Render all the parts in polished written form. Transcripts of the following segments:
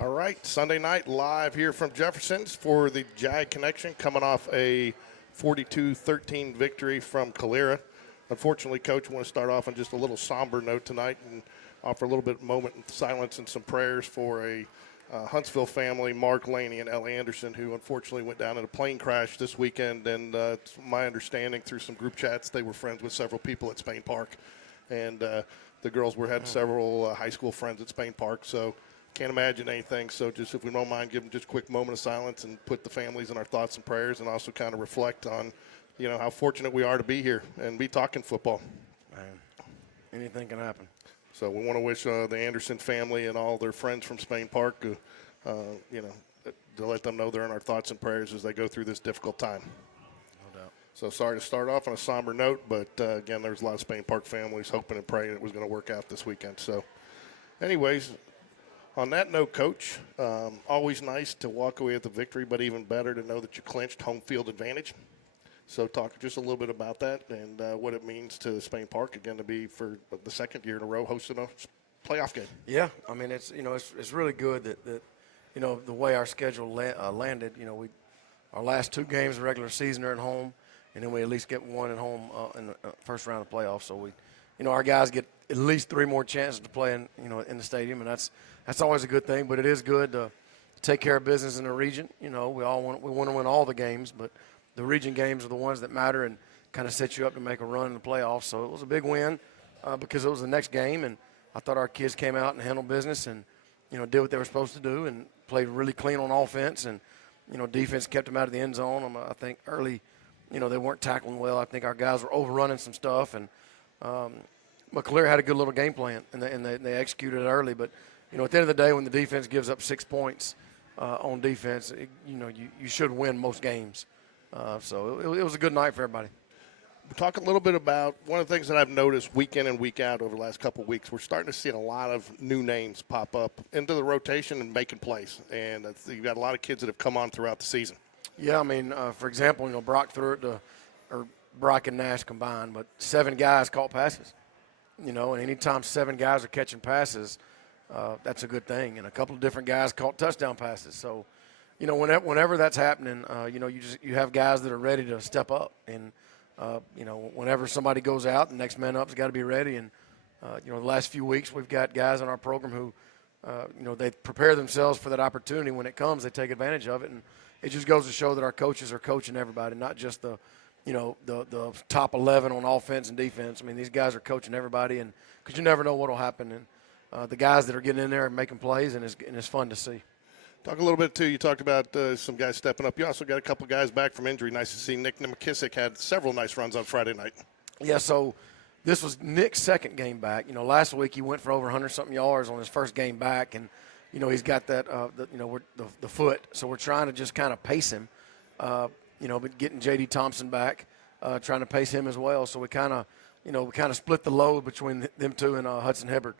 All right, Sunday night live here from Jeffersons for the JAG Connection, coming off a 42-13 victory from Calera. Unfortunately, Coach, I want to start off on just a little somber note tonight and offer a little bit of moment of silence and some prayers for a Huntsville family, Mark Laney and Ellie Anderson, who unfortunately went down in a plane crash this weekend. And it's my understanding through some group chats, they were friends with several people at Spain Park. And the girls had several high school friends at Spain Park. So can't imagine anything. So just if we don't mind, give them just a quick moment of silence and put the families in our thoughts and prayers, and also kind of reflect on, how fortunate we are to be here and be talking football. Man, anything can happen. So we want to wish the Anderson family and all their friends from Spain Park, to let them know they're in our thoughts and prayers as they go through this difficult time. No doubt. So sorry to start off on a somber note, but again, there's a lot of Spain Park families hoping and praying it was going to work out this weekend. So anyways, on that note, Coach, always nice to walk away with a victory, but even better to know that you clinched home field advantage. So talk just a little bit about that and what it means to Spain Park, again, to be for the second year in a row hosting a playoff game. Yeah, I mean, it's really good that the way our schedule landed, our last two games of regular season are at home, and then we at least get one at home in the first round of playoffs. So our guys get at least three more chances to play in the stadium, and that's always a good thing. But it is good to take care of business in the region. We want to win all the games, but the region games are the ones that matter and kind of set you up to make a run in the playoffs. So it was a big win because it was the next game, and I thought our kids came out and handled business and did what they were supposed to do and played really clean on offense, and defense kept them out of the end zone. I think early, they weren't tackling well. I think our guys were overrunning some stuff, and but Calera had a good little game plan, and they executed it early. But at the end of the day, when the defense gives up 6 points on defense, you should win most games. So it was a good night for everybody. We'll talk a little bit about one of the things that I've noticed week in and week out over the last couple of weeks. We're starting to see a lot of new names pop up into the rotation and making plays. And you've got a lot of kids that have come on throughout the season. Yeah, I mean, for example, Brock threw it or Brock and Nash combined, but 7 guys caught passes. And anytime 7 guys are catching passes, that's a good thing. And a couple of different guys caught touchdown passes. So, whenever that's happening, you have guys that are ready to step up. And, whenever somebody goes out, the next man up's got to be ready. And, the last few weeks we've got guys in our program who, they prepare themselves for that opportunity. When it comes, they take advantage of it. And it just goes to show that our coaches are coaching everybody, not just the top 11 on offense and defense. I mean, these guys are coaching everybody, and because you never know what will happen. And the guys that are getting in there and making plays, and it's fun to see. Talk a little bit, too. You talked about some guys stepping up. You also got a couple guys back from injury. Nice to see Nick McKissick had several nice runs on Friday night. Yeah, so this was Nick's second game back. Last week he went for over 100-something yards on his first game back, and, he's got that, the foot. So we're trying to just kind of pace him, but getting J.D. Thompson back, trying to pace him as well. So we kind of split the load between them two and Hudson Hibbard.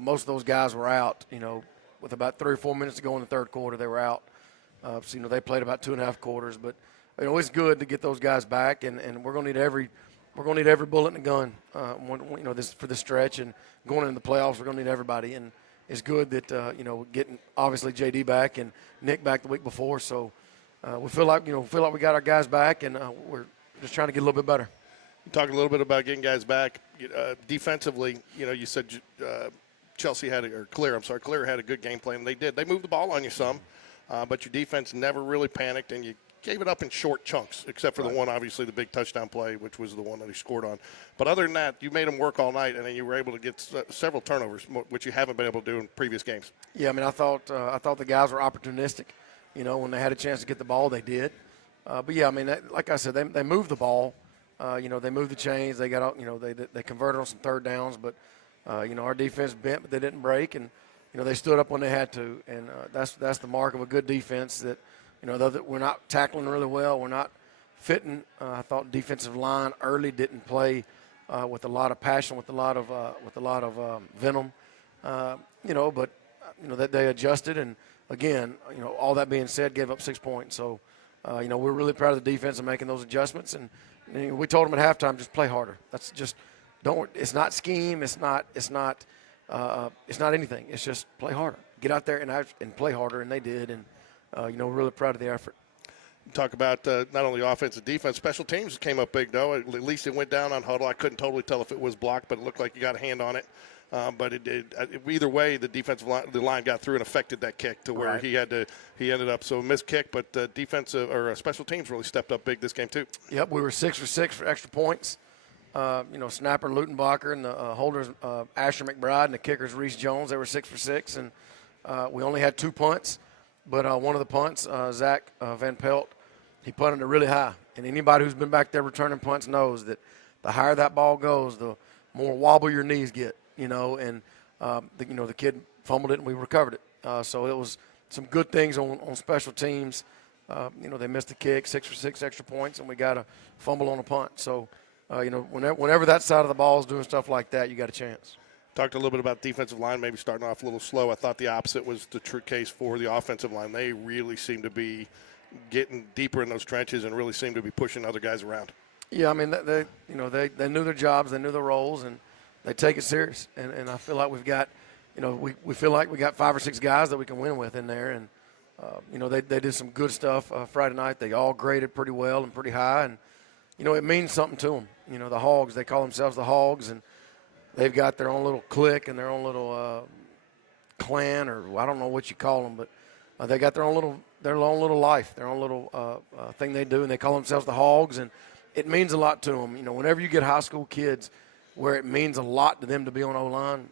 Most of those guys were out, with about 3 or 4 minutes to go in the third quarter, they were out. So, they played about 2.5 quarters. But, it's good to get those guys back, and we're going to need every bullet in the gun, for this stretch. And going into the playoffs, we're going to need everybody. And it's good that, getting obviously J.D. back and Nick back the week before. So we feel like we got our guys back, and we're just trying to get a little bit better. You talk a little bit about getting guys back. Defensively, you said Calera had a good game plan. They did. They moved the ball on you some, but your defense never really panicked, and you gave it up in short chunks, except for the one, obviously, the big touchdown play, which was the one that he scored on. But other than that, you made them work all night, and then you were able to get several turnovers, which you haven't been able to do in previous games. Yeah, I mean, I thought the guys were opportunistic. When they had a chance to get the ball, they did. But yeah, I mean, like I said, they moved the ball. They moved the chains. They got, they converted on some third downs, but. Our defense bent, but they didn't break, and they stood up when they had to, and that's the mark of a good defense. That that we're not tackling really well, we're not fitting. I thought defensive line early didn't play with a lot of passion, with a lot of venom. But that they adjusted, and again, all that being said, gave up 6 points. So we're really proud of the defense and making those adjustments, and we told them at halftime, just play harder. That's just. It's not scheme. It's not anything. It's just play harder. get out there and play harder, and they did. And, really proud of the effort. Talk about not only offense and defense. Special teams came up big, though. At least it went down on huddle. I couldn't totally tell if it was blocked, but it looked like you got a hand on it. But it did. Either way, the defensive line got through and affected that kick to where he ended up. So missed kick, but defensive or special teams really stepped up big this game too. Yep, we were 6 for 6 for extra points. Snapper Lutenbacher and the holders Asher McBride and the kickers Reese Jones. They were 6 for 6, and we only had 2 punts. But one of the punts, Zach Van Pelt, he punted it really high. And anybody who's been back there returning punts knows that the higher that ball goes, the more wobble your knees get. And the kid fumbled it and we recovered it. So it was some good things on special teams. They missed a kick, 6 for 6 extra points, and we got a fumble on a punt. So, whenever that side of the ball is doing stuff like that, you got a chance. Talked a little bit about defensive line, maybe starting off a little slow. I thought the opposite was the true case for the offensive line. They really seem to be getting deeper in those trenches and really seem to be pushing other guys around. Yeah, I mean, they knew their jobs, they knew their roles, and they take it serious. And I feel like we've got, we feel like we got 5 or 6 guys that we can win with in there. And, they did some good stuff Friday night. They all graded pretty well and pretty high. And, it means something to them. The Hogs, they call themselves the Hogs, and they've got their own little clique and their own little clan, or I don't know what you call them, but they got their own little life, their own little thing they do, and they call themselves the Hogs, and it means a lot to them. Whenever you get high school kids where it means a lot to them to be on O-line,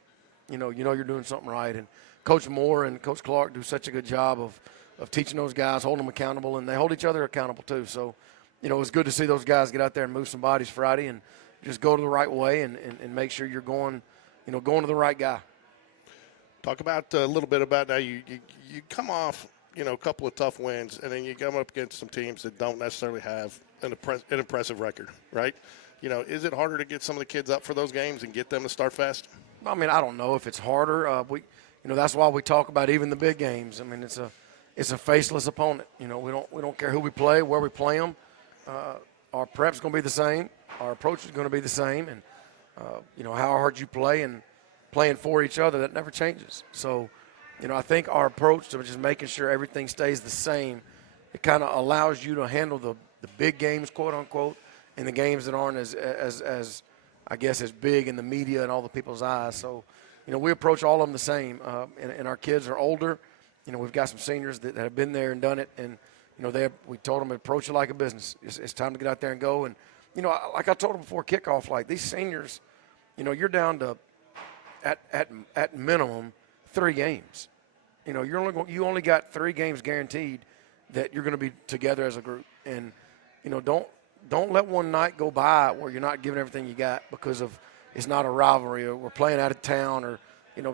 you're doing something right. And Coach Moore and Coach Clark do such a good job of teaching those guys, holding them accountable, and they hold each other accountable too. So, it was good to see those guys get out there and move some bodies Friday and just go to the right way and make sure you're going to the right guy. Talk about a little bit about now you come off, a couple of tough wins, and then you come up against some teams that don't necessarily have an impressive record, right? Is it harder to get some of the kids up for those games and get them to start fast? I mean, I don't know if it's harder. That's why we talk about even the big games. I mean, it's a faceless opponent. We don't care who we play, where we play them. Our prep's going to be the same. Our approach is going to be the same, and how hard you play and playing for each other, that never changes. So, I think our approach to just making sure everything stays the same, it kind of allows you to handle the big games, quote unquote, and the games that aren't as I guess as big in the media and all the people's eyes. So, we approach all of them the same, and our kids are older. We've got some seniors that have been there and done it, and we told them to approach it like a business. It's time to get out there and go. And, like I told them before kickoff, like these seniors, you're down to at minimum 3 games. You only got 3 games guaranteed that you're going to be together as a group. And, don't let one night go by where you're not giving everything you got because of it's not a rivalry or we're playing out of town or,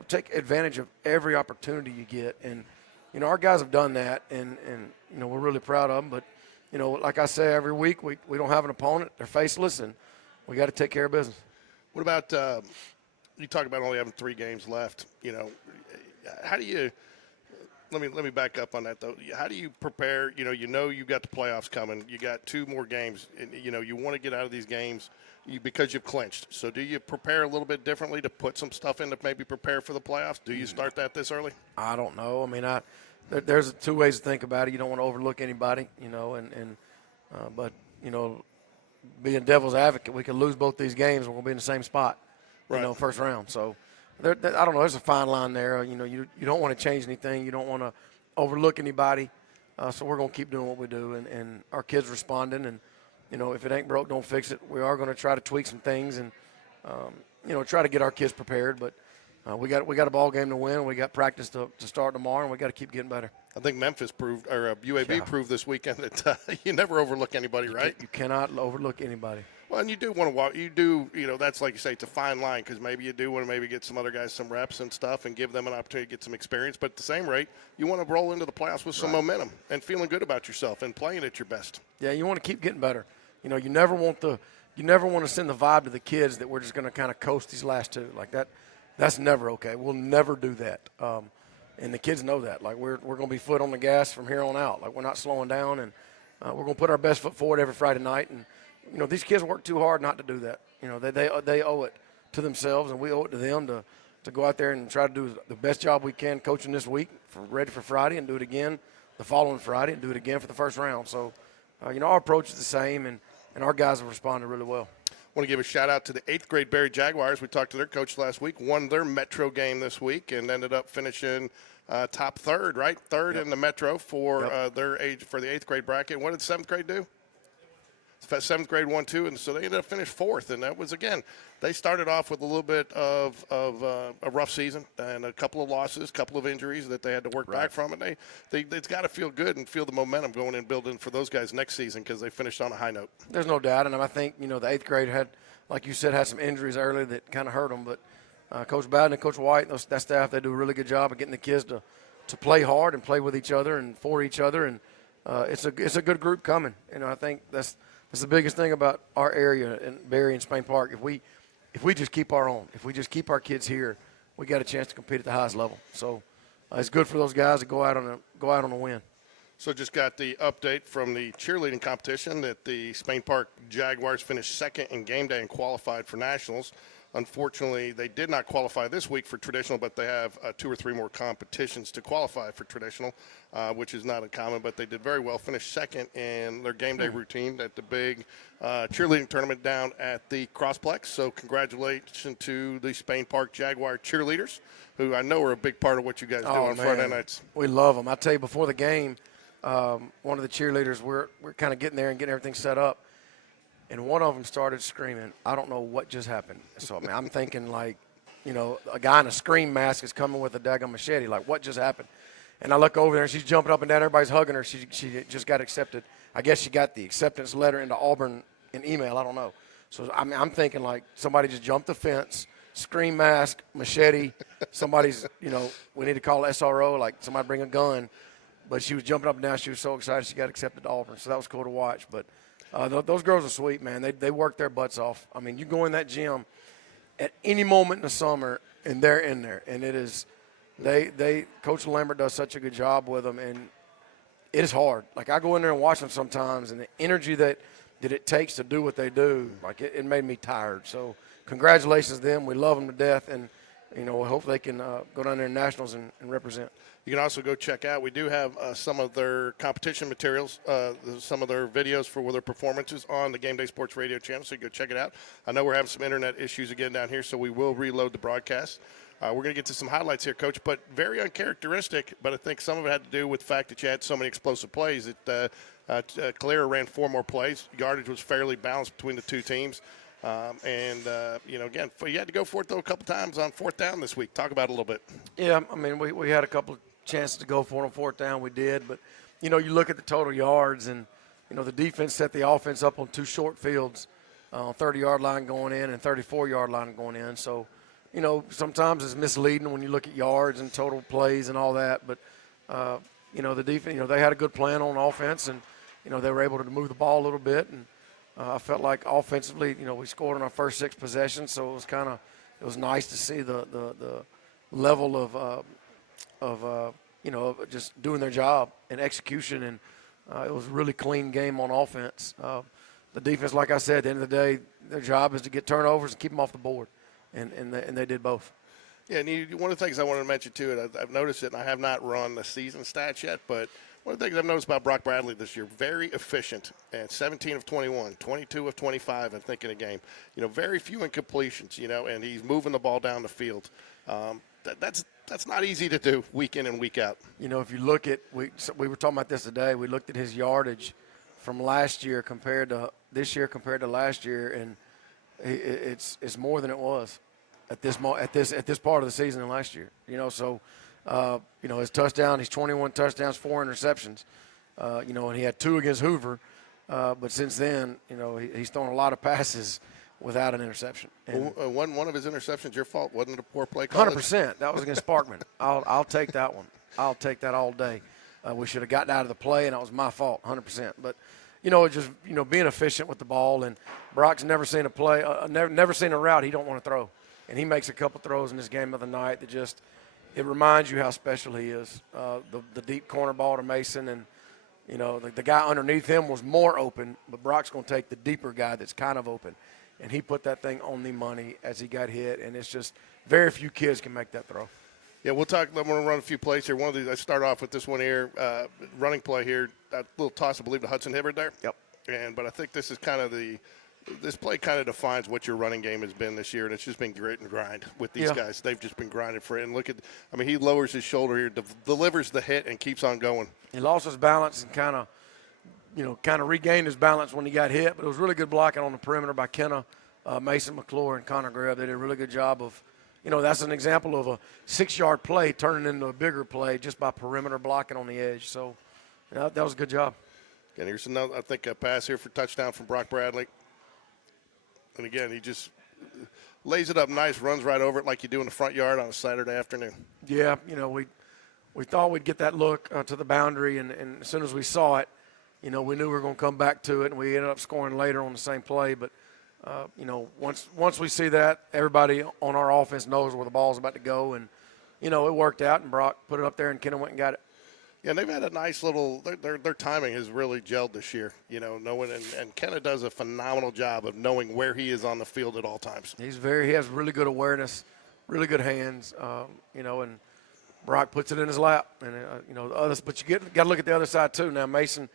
take advantage of every opportunity you get. And, our guys have done that, and we're really proud of them. But, like I say every week, we don't have an opponent. They're faceless, and we got to take care of business. What about you talk about only having 3 games left? How do you let me back up on that though. How do you prepare? You've got the playoffs coming. You got 2 more games, and you want to get out of these games because you've clinched. So do you prepare a little bit differently to put some stuff in to maybe prepare for the playoffs? Do you start that this early? I don't know. I mean, there's 2 ways to think about it. You don't want to overlook anybody, but being devil's advocate, we could lose both these games and we'll be in the same spot, right. First round. So I don't know. There's a fine line there. You don't want to change anything. You don't want to overlook anybody. So we're going to keep doing what we do, and our kids responding. And if it ain't broke, don't fix it. We are going to try to tweak some things and try to get our kids prepared. But we got a ball game to win. We got practice to start tomorrow, and we got to keep getting better. I think Memphis proved, or UAB proved this weekend that you never overlook anybody, right? You cannot overlook anybody. Well, and you do want to walk. You do, that's like you say, it's a fine line because maybe you do want to maybe get some other guys some reps and stuff and give them an opportunity to get some experience. But at the same rate, you want to roll into the playoffs with some momentum and feeling good about yourself and playing at your best. Yeah, you want to keep getting better. You never want to send the vibe to the kids that we're just going to kind of coast these last 2 like that. That's never okay. We'll never do that. And the kids know that. Like we're going to be foot on the gas from here on out. Like we're not slowing down, and we're going to put our best foot forward every Friday night. And these kids work too hard not to do that. They owe it to themselves, and we owe it to them to to go out there and try to do the best job we can coaching this week, ready for Friday, and do it again the following Friday, and do it again for the first round. So, our approach is the same, and our guys have responded really well. I want to give a shout-out to the 8th grade Barry Jaguars. We talked to their coach last week, won their Metro game this week, and ended up finishing top third, right? Third in the Metro for their age for the 8th grade bracket. What did 7th grade do? 7th grade won too, and so they ended up finishing 4th. And that was, again, they started off with a little bit of a rough season and a couple of losses, a couple of injuries that they had to work back from. And they've got to feel good and feel the momentum going and building for those guys next season because they finished on a high note. There's no doubt, and I think, the 8th grade had, like you said, had some injuries early that kind of hurt them. But Coach Bowden and Coach White, that staff, they do a really good job of getting the kids to play hard and play with each other and for each other. And it's a good group coming. I think that's the biggest thing about our area in Barry and Spain Park. If we just keep our own, if we just keep our kids here, we got a chance to compete at the highest level. So it's good for those guys to go out on a win. So just got the update from the cheerleading competition that the Spain Park Jaguars finished second in game day and qualified for nationals. Unfortunately, they did not qualify this week for traditional, but they have 2 or 3 more competitions to qualify for traditional, which is not uncommon. But they did very well, finished second in their game day routine at the big cheerleading tournament down at the Crossplex. So congratulations to the Spain Park Jaguar cheerleaders, who I know are a big part of what you guys do on Friday nights. We love them. I tell you, before the game, one of the cheerleaders, we're kind of getting there and getting everything set up. And one of them started screaming, I don't know what just happened. So, I'm thinking like, a guy in a scream mask is coming with a daggone machete. Like, what just happened? And I look over there, and she's jumping up and down. Everybody's hugging her. She just got accepted. I guess she got the acceptance letter into Auburn in email. I don't know. So, I'm thinking like somebody just jumped the fence, scream mask, machete. Somebody's, we need to call SRO, like somebody bring a gun. But she was jumping up and down. She was so excited she got accepted to Auburn. So that was cool to watch. But those girls are sweet, man. They work their butts off. I mean, you go in that gym at any moment in the summer, and they're in there. And it is Coach Lambert does such a good job with them, and it is hard. Like, I go in there and watch them sometimes, and the energy that it takes to do what they do, like, it made me tired. So congratulations to them. We love them to death, and, we hope they can go down there in nationals and represent. You can also go check out. We do have some of their competition materials, some of their videos for their performances on the Game Day Sports Radio channel, so you can go check it out. I know we're having some internet issues again down here, so we will reload the broadcast. We're going to get to some highlights here, Coach, but very uncharacteristic, but I think some of it had to do with the fact that you had so many explosive plays. Calera ran 4 more plays. Yardage was fairly balanced between the two teams. Again, you had to go for it, though, a couple times on 4th down this week. Talk about it a little bit. Yeah, I mean, we had a couple of chances to go for it on 4th down. We did. But, you look at the total yards, and, the defense set the offense up on 2 short fields, 30-yard line going in and 34-yard line going in. So, sometimes it's misleading when you look at yards and total plays and all that. But, the defense, they had a good plan on offense, and, they were able to move the ball a little bit. And I felt like offensively, we scored on our first 6 possessions, so it was nice to see the level of just doing their job and execution, and it was a really clean game on offense. The defense, like I said, at the end of the day, their job is to get turnovers and keep them off the board, and they did both. Yeah, and one of the things I wanted to mention too, and I've noticed it, and I have not run the season stats yet, but one of the things I've noticed about Brock Bradley this year, very efficient, and 17 of 21, 22 of 25, I think, in a game. Very few incompletions, and he's moving the ball down the field. That's not easy to do week in and week out. If you look at, we were talking about this today, we looked at his yardage from last year compared to this year compared to last year, and it's more than it was at this part of the season than last year. So his touchdown, he's 21 touchdowns, 4 interceptions. And he had 2 against Hoover, but since then, he's thrown a lot of passes without an interception. One of his interceptions your fault? Wasn't it a poor play call? 100%. That was against Sparkman. I'll take that one. I'll take that all day. We should have gotten out of the play, and that was my fault, 100%. But being efficient with the ball, and Brock's never seen a play, never seen a route he don't want to throw, and he makes a couple throws in this game of the night that just it reminds you how special he is. The deep corner ball to Mason, and the guy underneath him was more open, but Brock's going to take the deeper guy that's kind of open. and he put that thing on the money as he got hit, and it's just very few kids can make that throw. Yeah, we'll talk. I'm going to run a few plays here. One of these, I start off with this one here, running play here. That little toss, I believe, to Hudson Hibbard there. Yep. But I think this is kind of this play kind of defines what your running game has been this year, and it's just been grit and grind with these guys. They've just been grinding for it. And look at, I mean, he lowers his shoulder here, delivers the hit, and keeps on going. He lost his balance and kind of regained his balance when he got hit, but it was really good blocking on the perimeter by Kenna, Mason McClure, and Connor Grebb. They did a really good job of, that's an example of a 6-yard play turning into a bigger play just by perimeter blocking on the edge. So that was a good job. And here's another, I think, a pass here for touchdown from Brock Bradley. And again, he just lays it up nice, runs right over it like you do in the front yard on a Saturday afternoon. Yeah, we thought we'd get that look to the boundary, and as soon as we saw it, we knew we were going to come back to it, and we ended up scoring later on the same play. But, once we see that, everybody on our offense knows where the ball's about to go. And, it worked out, and Brock put it up there, and Kenna went and got it. Yeah, and they've had a nice little their timing has really gelled this year, knowing and Kenna does a phenomenal job of knowing where he is on the field at all times. He has really good awareness, really good hands, and Brock puts it in his lap. And, the others, but you got to look at the other side too. Now, Mason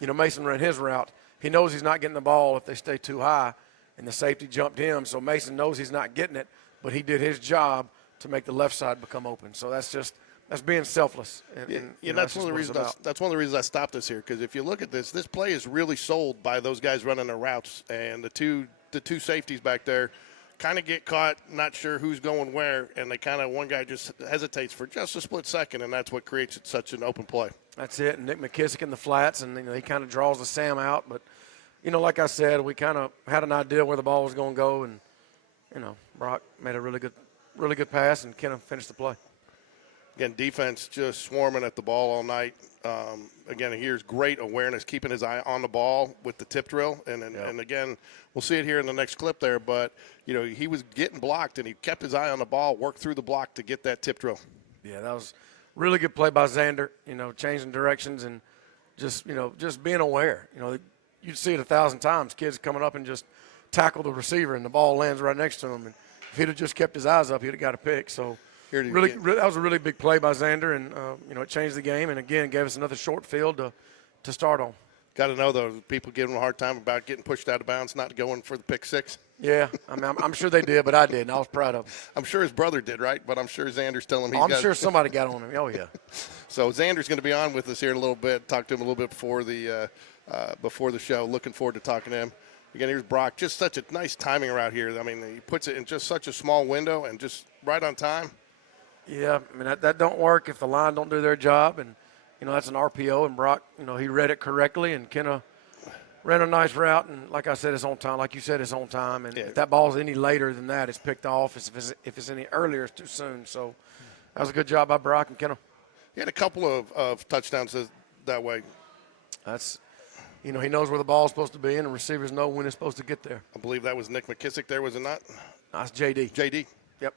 ran his route. He knows he's not getting the ball if they stay too high, and the safety jumped him. So Mason knows he's not getting it, but he did his job to make the left side become open. So that's being selfless. And that's one of the reasons. That's one of the reasons I stopped this here, because if you look at this play is really sold by those guys running their routes, and the two safeties back there kind of get caught, not sure who's going where, and one guy just hesitates for just a split second, and that's what creates such an open play. That's it. And Nick McKissick in the flats, and he kind of draws the Sam out, but like I said, we kind of had an idea where the ball was going to go, and Brock made a really good pass, and Kenna finished the play. Again, defense just swarming at the ball all night. Again, here's great awareness, keeping his eye on the ball with the tip drill. And again, we'll see it here in the next clip there. But, he was getting blocked, and he kept his eye on the ball, worked through the block to get that tip drill. Yeah, that was really good play by Xander, changing directions and just being aware. You'd see it 1,000 times, kids coming up and just tackle the receiver, and the ball lands right next to him. And if he'd have just kept his eyes up, he'd have got a pick. So, really, that was a really big play by Xander, and it changed the game, and again gave us another short field to start on. Got to know though, people giving him a hard time about getting pushed out of bounds, not going for the pick six. Yeah, I mean, I'm sure they did, but I did, and I was proud of him. I'm sure his brother did, right? But I'm sure Xander's telling him. I'm sure somebody got on him. Oh yeah. So Xander's going to be on with us here in a little bit. Talk to him a little bit before the show. Looking forward to talking to him. Again, here's Brock. Just such a nice timing around here. I mean, he puts it in just such a small window and just right on time. Yeah, I mean, that don't work if the line don't do their job. And, that's an RPO. And Brock, he read it correctly. And Kenna ran a nice route. And like I said, it's on time. Like you said, it's on time. And if that ball's any later than that, it's picked off. If it's any earlier, it's too soon. So that was a good job by Brock and Kenna. He had a couple of touchdowns that way. That's – he knows where the ball's supposed to be, and the receivers know when it's supposed to get there. I believe that was Nick McKissick there, was it not? That's JD. JD. Yep.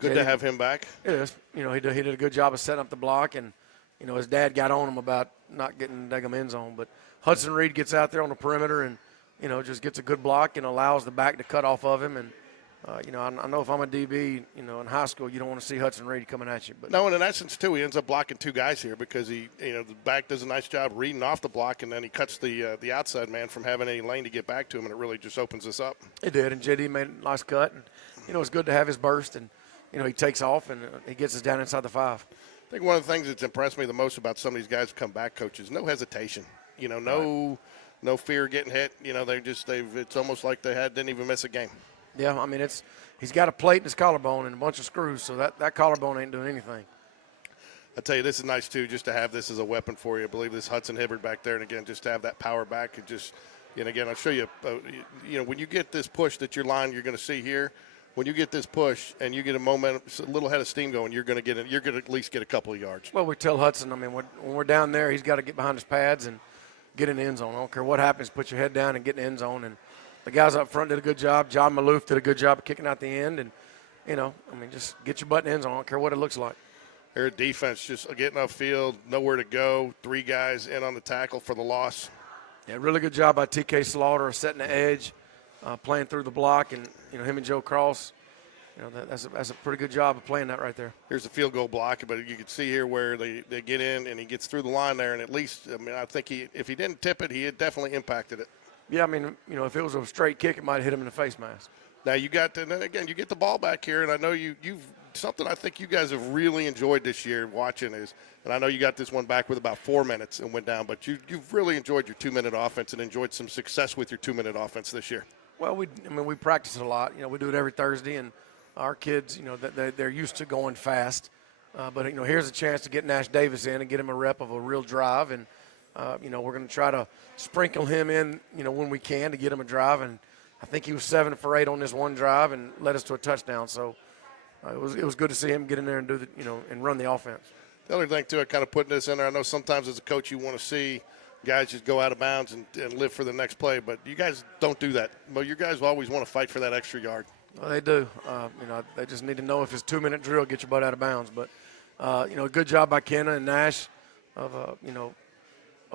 Good to have him back. It is. He did a good job of setting up the block, and, his dad got on him about not getting Degum end zone. But Hudson Reed gets out there on the perimeter and, just gets a good block and allows the back to cut off of him. And, I know if I'm a DB, in high school, you don't want to see Hudson Reed coming at you. But no, and in essence, too, he ends up blocking two guys here because the back does a nice job reading off the block, and then he cuts the outside man from having any lane to get back to him, and it really just opens us up. It did, and JD made a nice cut. And, it's good to have his burst, and, he takes off, and he gets us down inside the 5. I think one of the things that's impressed me the most about some of these guys who come back, coaches, no hesitation. No fear of getting hit. It's almost like they didn't even miss a game. Yeah, I mean, he's got a plate in his collarbone and a bunch of screws, so that collarbone ain't doing anything. I tell you, this is nice, too, just to have this as a weapon for you. I believe this Hudson Hibbard back there, and, again, just to have that power back. And again, I'll show you, when you get this push that your line you're going to see here, when you get this push and you get a momentum, a little head of steam going, you're going to at least get a couple of yards. Well, we tell Hudson, I mean, when we're down there, he's got to get behind his pads and get in the end zone. I don't care what happens, put your head down and get in the end zone. And the guys up front did a good job. John Maloof did a good job of kicking out the end. And, just get your butt in the end zone. I don't care what it looks like. Their defense just getting upfield, nowhere to go. 3 guys in on the tackle for the loss. Yeah, really good job by TK Slaughter setting the edge. playing through the block, and him and Joe Cross. That's a pretty good job of playing that right there. Here's a field goal block, but you can see here where they get in and he gets through the line there, and at least, I think if he didn't tip it, he had definitely impacted it. Yeah, if it was a straight kick, it might have hit him in the face mask. Now and then again, you get the ball back here, and I know you've something I think you guys have really enjoyed this year watching is, and I know you got this one back with about 4 minutes and went down, but you've really enjoyed your 2-minute offense and enjoyed some success with your 2-minute offense this year. Well, we practice it a lot. We do it every Thursday, and our kids, they're used to going fast. But here's a chance to get Nash Davis in and get him a rep of a real drive, and we're going to try to sprinkle him in, when we can to get him a drive. And I think he was 7 for 8 on this one drive and led us to a touchdown. So it was good to see him get in there and do and run the offense. The other thing too, I kind of putting this in there. I know sometimes as a coach you want to see guys just go out of bounds and live for the next play, but you guys don't do that. But you guys always want to fight for that extra yard. Well, they do. They just need to know if it's 2-minute drill, get your butt out of bounds. But good job by Kenna and Nash of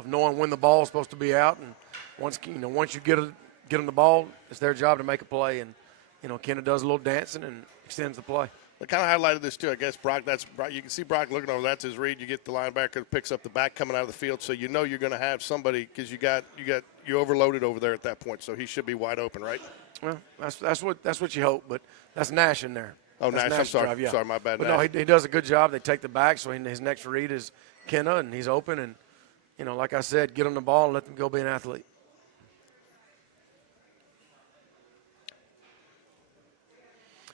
knowing when the ball is supposed to be out, and once you get them the ball, it's their job to make a play. And Kenna does a little dancing and extends the play. I kind of highlighted this too. I guess Brock. You can see Brock looking over. That's his read. You get the linebacker that picks up the back coming out of the field, so you're going to have somebody because you overloaded over there at that point. So he should be wide open, right? Well, that's what you hope, but that's Nash in there. Oh, Nash. I'm sorry. Drive, yeah. Sorry, my bad. But Nash. no, he does a good job. They take the back, so his next read is Kenna, and he's open. And like I said, get him the ball and let them go be an athlete.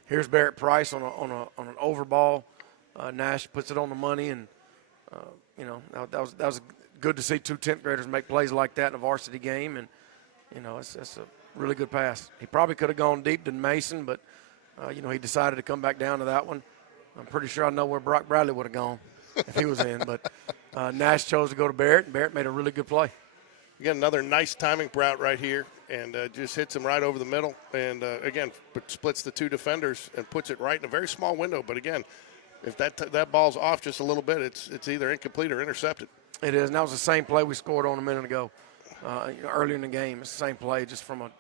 Here's Barrett Price on an over ball. Nash puts it on the money, and that was good to see 2 10th graders make plays like that in a varsity game, and it's a really good pass. He probably could have gone deep to Mason, but he decided to come back down to that one. I'm pretty sure I know where Brock Bradley would have gone if he was in, but Nash chose to go to Barrett, and Barrett made a really good play. You got another nice timing route right here, and just hits him right over the middle, and again splits the 2 defenders and puts it right in a very small window. But again, if that ball's off just a little bit, it's either incomplete or intercepted. It is, and that was the same play we scored on a minute ago, earlier in the game. It's the same play, just from a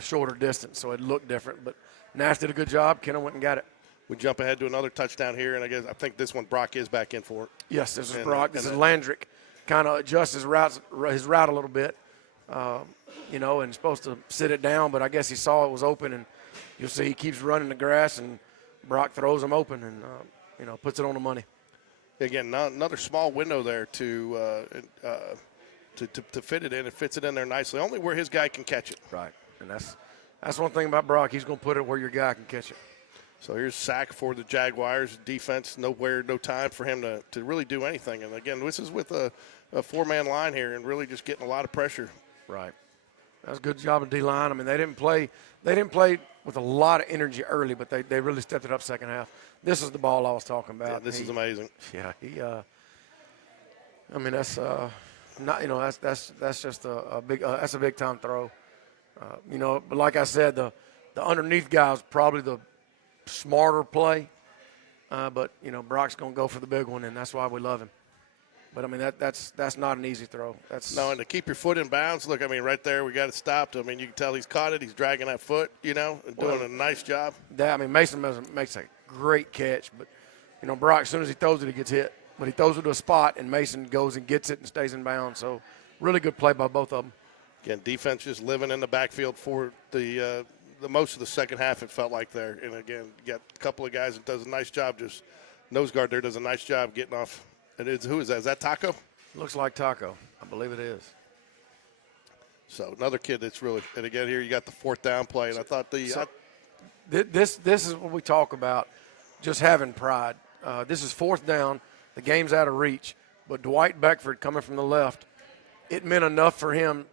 shorter distance, so it looked different. But Nash did a good job. Kenna went and got it. We jump ahead to another touchdown here, and I think this one Brock is back in for it. Yes, this is Brock. This is Landrick. Kind of adjusts his route a little bit, and supposed to sit it down, but I guess he saw it was open, and you'll see he keeps running the grass, and Brock throws him open and, puts it on the money. Again, another small window there to fit it in. It fits it in there nicely, only where his guy can catch it. Right, and that's one thing about Brock. He's going to put it where your guy can catch it. So here's sack for the Jaguars. Defense, no time for him to really do anything. And, again, this is with a 4-man line here and really just getting a lot of pressure. Right. That was a good job of D-line. I mean, they didn't play with a lot of energy early, but they really stepped it up second half. This is the ball I was talking about. Yeah, this is amazing. Yeah, that's not, that's just a big that's a big time throw. But like I said, the underneath guy is probably the smarter play, but Brock's going to go for the big one, and that's why we love him. But that's not an easy throw. No, and to keep your foot in bounds. Look, right there we got it stopped. You can tell he's caught it. He's dragging that foot, and doing a nice job. Mason makes a great catch, but Brock, as soon as he throws it, he gets hit. But he throws it to a spot, and Mason goes and gets it and stays in bounds. So really good play by both of them. Again, defense just living in the backfield for the most of the second half, it felt like there. And, again, you got a couple of guys that does a nice job. Just nose guard there does a nice job getting off. And who is that? Is that Taco? Looks like Taco. I believe it is. So another kid that's really – and, again, here you got the 4th down play. And I thought this is what we talk about, just having pride. This is 4th down. The game's out of reach. But Dwight Beckford coming from the left, it meant enough for him.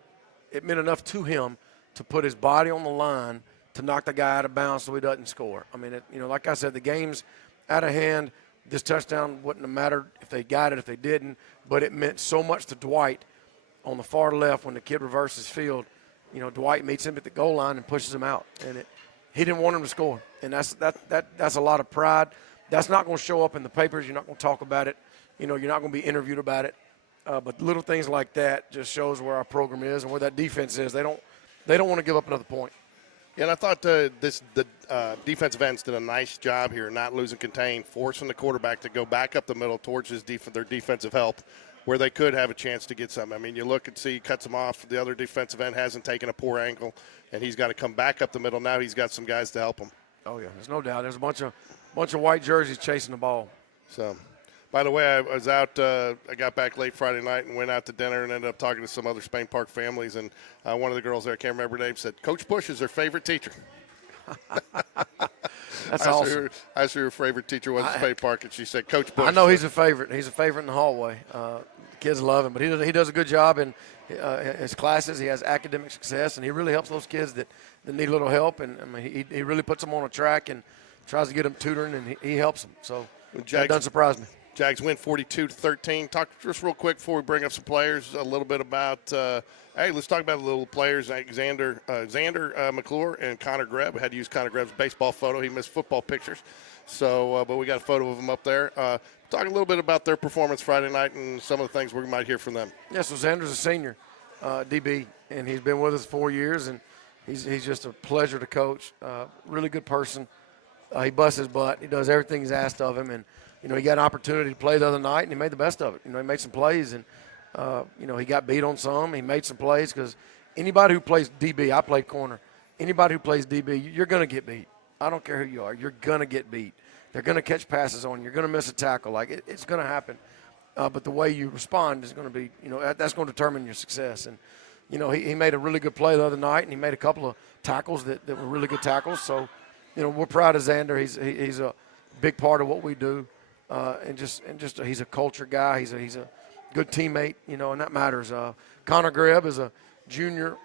It meant enough to him to put his body on the line to knock the guy out of bounds so he doesn't score. Like I said, the game's out of hand. This touchdown wouldn't have mattered if they got it, if they didn't, but it meant so much to Dwight on the far left when the kid reverses field. Dwight meets him at the goal line and pushes him out, and he didn't want him to score. And that's a lot of pride. That's not going to show up in the papers. You're not going to talk about it. You're not going to be interviewed about it. But little things like that just shows where our program is and where that defense is. They don't want to give up another point. Yeah, and I thought the defensive ends did a nice job here, not losing contain, forcing the quarterback to go back up the middle towards their defensive help, where they could have a chance to get something. I mean, you look and see he cuts him off. The other defensive end hasn't taken a poor angle, and he's got to come back up the middle. Now he's got some guys to help him. Oh yeah, there's no doubt. There's a bunch of white jerseys chasing the ball. So, by the way, I was out. I got back late Friday night and went out to dinner and ended up talking to some other Spain Park families. And one of the girls there, I can't remember her name, said Coach Bush is her favorite teacher. That's awesome. I asked her her favorite teacher was at Spain Park, and she said Coach Bush. I know he's a favorite. He's a favorite in the hallway. Kids love him, but he does a good job in his classes. He has academic success, and he really helps those kids that need a little help. And I mean, he really puts them on a track and tries to get them tutoring, and he helps them. So that doesn't surprise me. Jags win 42-13. Talk just real quick before we bring up some players, a little bit about let's talk about the little players like Xander McClure and Connor Grebb. We had to use Connor Grebb's baseball photo. He missed football pictures. So, but we got a photo of them up there. Talk a little bit about their performance Friday night and some of the things we might hear from them. Yeah, so Xander's a senior DB, and he's been with us 4 years, and he's just a pleasure to coach. Really good person. He busts his butt. He does everything he's asked of him, and he got an opportunity to play the other night, and he made the best of it. He made some plays, and he got beat on some. He made some plays because anybody who plays DB, I played corner. Anybody who plays DB, you're going to get beat. I don't care who you are. You're going to get beat. They're going to catch passes on you. You're going to miss a tackle. It's going to happen. But the way you respond is going to be, that's going to determine your success. And, he made a really good play the other night, and he made a couple of tackles that were really good tackles. So, we're proud of Xander. He's a big part of what we do. And he's a culture guy. He's a good teammate, and that matters. Connor Grebb is a junior.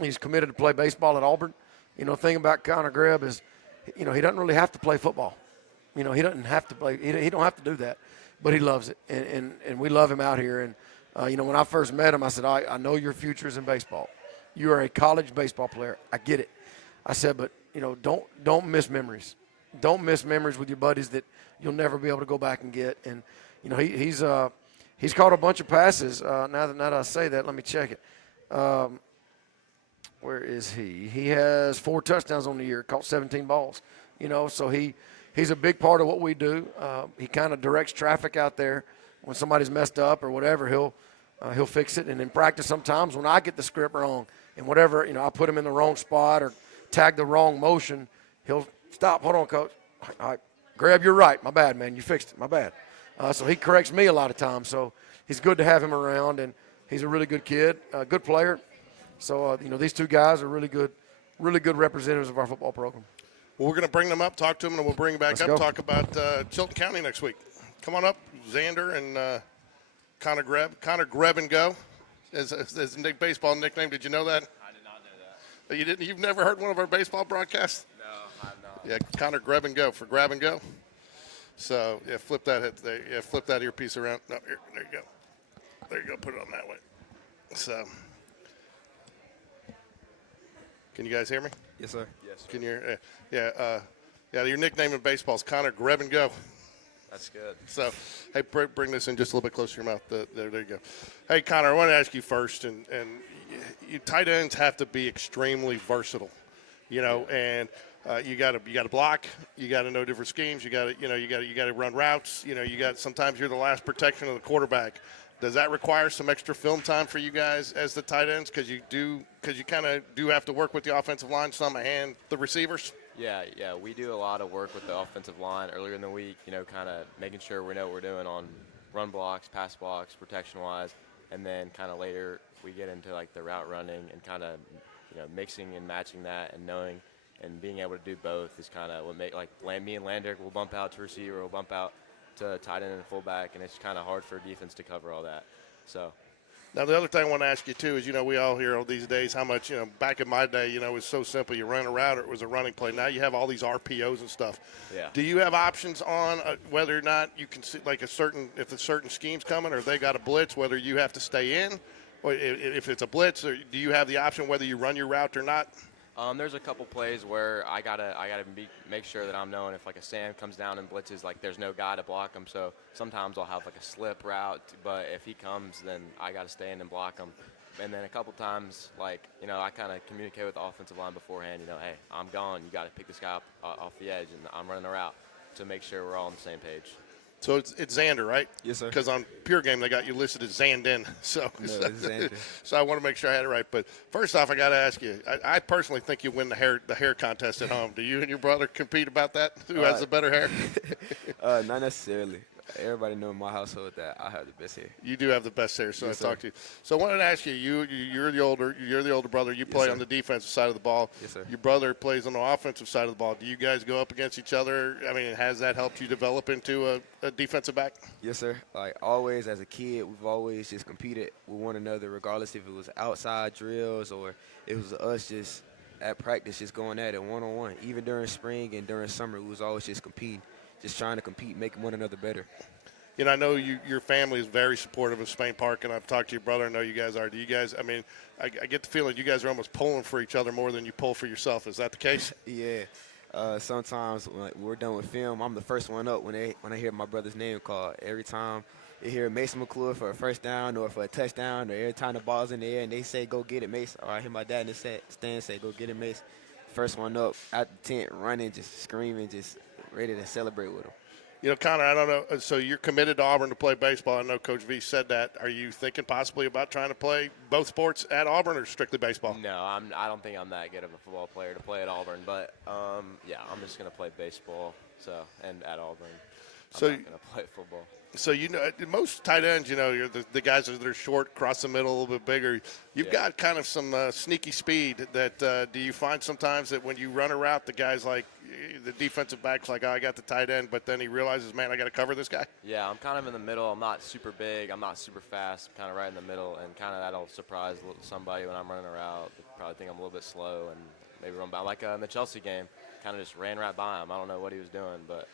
He's committed to play baseball at Auburn. The thing about Connor Grebb is, he doesn't really have to play football. He doesn't have to play. He don't have to do that, but he loves it, and we love him out here. And when I first met him, I said, I know your future is in baseball. You are a college baseball player. I get it. I said, but don't miss memories. Don't miss memories with your buddies that you'll never be able to go back and get. And he's caught a bunch of passes. Now that I say that, let me check it. Where is he? He has 4 touchdowns on the year, caught 17 balls. So he's a big part of what we do. He kind of directs traffic out there. When somebody's messed up or whatever, he'll fix it. And in practice, sometimes when I get the script wrong and whatever, I put him in the wrong spot or tag the wrong motion, he'll stop. Hold on, coach. All right, Grab, you're right. My bad, man. You fixed it. My bad. So he corrects me a lot of times. So he's good to have him around, and he's a really good kid, good player. So, these two guys are really good representatives of our football program. Well, we're going to bring them up, talk to them, and we'll bring them back up, talk about Chilton County next week. Come on up, Xander and Connor Grebb. Connor Grebb and Go is Nick baseball nickname. Did you know that? I did not know that. You didn't? You've never heard one of our baseball broadcasts? No, I have not. Yeah, Connor Grebb and Go for grab and go. So, flip that earpiece around. No, there you go. There you go. Put it on that way. So, can you guys hear me? Yes, sir. Yes, sir. Can you? Your nickname in baseball is Connor Grebb and Go. That's good. So, hey, bring this in just a little bit closer to your mouth. There you go. Hey, Connor, I want to ask you first, and you tight ends have to be extremely versatile, and you got to block, you got to know different schemes, you got to run routes, sometimes you're the last protection of the quarterback. Does that require some extra film time for you guys as the tight ends? Because you kind of do have to work with the offensive line some and the receivers. Yeah, we do a lot of work with the offensive line earlier in the week, kind of making sure we know what we're doing on run blocks, pass blocks, protection-wise, and then kind of later we get into, the route running and kind of, mixing and matching that and knowing and being able to do both is kind of what me and Landerick will bump out to receiver, we'll bump out to tight end and fullback, and it's kind of hard for defense to cover all that. So. Now, the other thing I want to ask you, too, is, we all hear all these days how much, back in my day, it was so simple. You ran a route or it was a running play. Now you have all these RPOs and stuff. Yeah. Do you have options on whether or not you can see, if a certain scheme's coming or if they got a blitz, whether you have to stay in? Or if it's a blitz, or do you have the option whether you run your route or not? There's a couple plays where I gotta make sure that I'm knowing if a Sam comes down and blitzes, there's no guy to block him. So sometimes I'll have a slip route, but if he comes, then I gotta stay in and block him. And then a couple times, like, I kind of communicate with the offensive line beforehand, hey, I'm gone. You got to pick this guy up off the edge, and I'm running a route to make sure we're all on the same page. So it's Xander, right? Yes, sir. Because on Pure Game they got you listed as Zandin. So, No, it's Xander. so I want to make sure I had it right. But first off, I got to ask you. I personally think you win the hair contest at home. Do you and your brother compete about that? Who has the better hair? Not necessarily. Everybody know in my household that I have the best hair. You do have the best hair, so Yes, I talked to you. So I wanted to ask you. You're the older brother. You play sir. on the defensive side of the ball. Yes, sir. Your brother plays on the offensive side of the ball. Do you guys go up against each other? I mean, has that helped you develop into a defensive back? Yes, sir. Like always, as a kid, we've always just competed with one another, regardless if it was outside drills or it was us just at practice, just going at it one-on-one. Even during spring and during summer, we was always just competing, just trying to compete, making one another better. I know your family is very supportive of Spain Park, and I've talked to your brother. I know you guys are. Do you guys, I mean, I get the feeling you guys are almost pulling for each other more than you pull for yourself. Is that the case? Yeah. Sometimes when we're done with film, I'm the first one up when I hear my brother's name called. Every time you hear Mason McClure for a first down or for a touchdown, or every time the ball's in the air and they say, go get it, Mason. Or I hear my dad in the stand say, go get it, Mason. First one up, out the tent, running, just screaming, just ready to celebrate with him. Connor, I don't know. So you're committed to Auburn to play baseball. I know Coach V said that. Are you thinking possibly about trying to play both sports at Auburn or strictly baseball? No, I don't think I'm that good of a football player to play at Auburn. But, yeah, I'm just going to play baseball and at Auburn. I'm not going to play football. So, most tight ends, you're the guys that are short, cross the middle, a little bit bigger. You've got kind of some sneaky speed that do you find sometimes that when you run a route, the guy's like, the defensive back's like, oh, I got the tight end, but then he realizes, man, I got to cover this guy? Yeah, I'm kind of in the middle. I'm not super big. I'm not super fast. I'm kind of right in the middle, and kind of that'll surprise somebody when I'm running a route. They probably think I'm a little bit slow and maybe run by. Like in the Chelsea game, kind of just ran right by him. I don't know what he was doing, but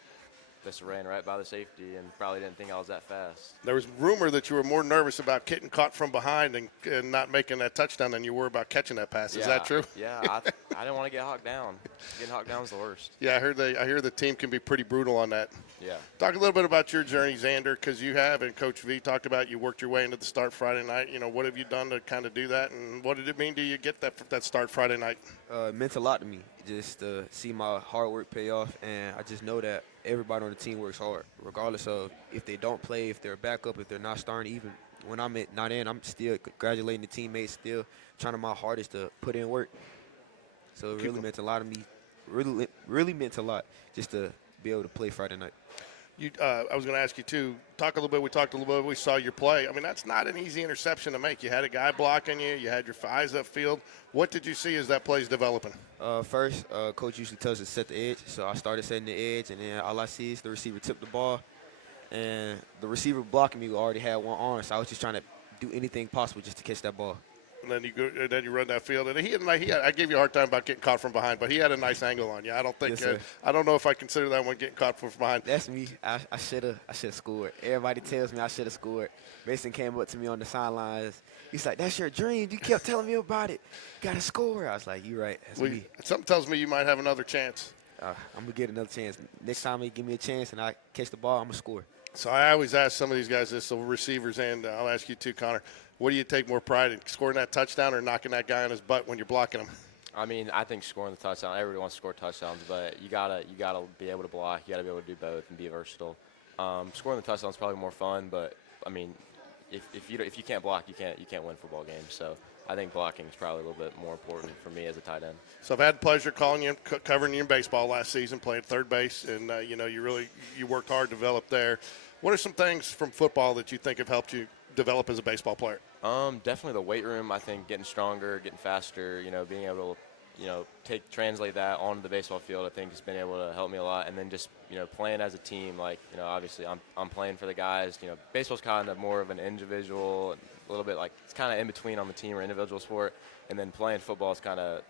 just ran right by the safety and probably didn't think I was that fast. There was rumor that you were more nervous about getting caught from behind and not making that touchdown than you were about catching that pass. Is that true? Yeah, I didn't want to get hawked down. Getting hawked down is the worst. Yeah, I hear the team can be pretty brutal on that. Yeah. Talk a little bit about your journey, Xander, because you have, and Coach V talked about you worked your way into the start Friday night. What have you done to kind of do that, and what did it mean to you get that start Friday night? It meant a lot to me just to see my hard work pay off, and I just know that everybody on the team works hard, regardless of if they don't play, if they're backup, if they're not starting. Even when I'm not in, I'm still congratulating the teammates, still trying my hardest to put in work. So it really meant a lot to me. Really meant a lot just to be able to play Friday night. I was going to ask you, too, we talked a little bit, we saw your play. I mean, that's not an easy interception to make. You had a guy blocking you. You had your eyes upfield. What did you see as that play's developing? First, Coach usually tells us to set the edge, so I started setting the edge, and then all I see is the receiver tip the ball, and the receiver blocking me already had one arm, so I was just trying to do anything possible just to catch that ball. And then you run that field, and I gave you a hard time about getting caught from behind, but he had a nice angle on you. I don't think Yes, I don't know if I consider that one getting caught from behind. That's me. I should have scored. Everybody tells me I should have scored. Mason came up to me on the sidelines. He's like, "That's your dream. You kept telling me about it. You got to score." I was like, "You're right. That's me." Something tells me you might have another chance. I'm gonna get another chance. Next time they give me a chance and I catch the ball, I'm gonna score. So I always ask some of these guys this, the receivers, and I'll ask you too, Connor. What do you take more pride in, scoring that touchdown or knocking that guy on his butt when you're blocking him? I mean, I think scoring the touchdown. Everybody wants to score touchdowns, but you gotta be able to block. You gotta be able to do both and be versatile. Scoring the touchdown is probably more fun, but I mean, if you can't block, you can't win football games. So I think blocking is probably a little bit more important for me as a tight end. So I've had the pleasure covering you in baseball last season, playing third base, and you worked hard to develop there. What are some things from football that you think have helped you develop as a baseball player? Definitely the weight room. I think getting stronger, getting faster, being able to, translate that onto the baseball field, I think has been able to help me a lot. And then just, playing as a team, like, obviously I'm playing for the guys. Baseball's kind of more of an individual, a little bit like it's kind of in between on the team or individual sport. And then playing football is kind of,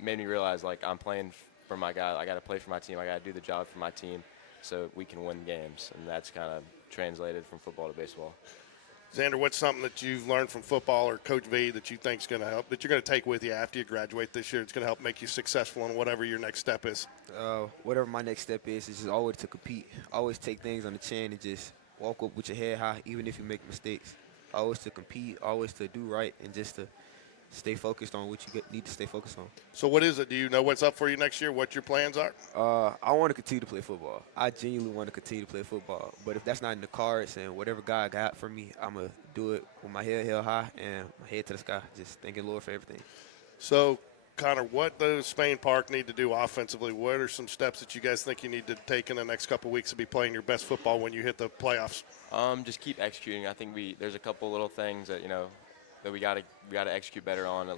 made me realize, like, I'm playing for my guy. I got to play for my team. I got to do the job for my team so we can win games. And that's kind of translated from football to baseball. Xander, what's something that you've learned from football or Coach V that you think is going to help, that you're going to take with you after you graduate this year? It's going to help make you successful in whatever your next step is. Whatever my next step is just always to compete. Always take things on the chin and just walk up with your head high, even if you make mistakes. always to compete, always to do right, and just to stay focused on what you need to stay focused on. So what is it? Do you know what's up for you next year? What your plans are? I want to continue to play football. I genuinely want to continue to play football. But if that's not in the cards and whatever God got for me, I'm going to do it with my head held high and my head to the sky, just thanking Lord for everything. So, Connor, what does Spain Park need to do offensively? What are some steps that you guys think you need to take in the next couple of weeks to be playing your best football when you hit the playoffs? Just keep executing. I think there's a couple little things that that we gotta execute better on.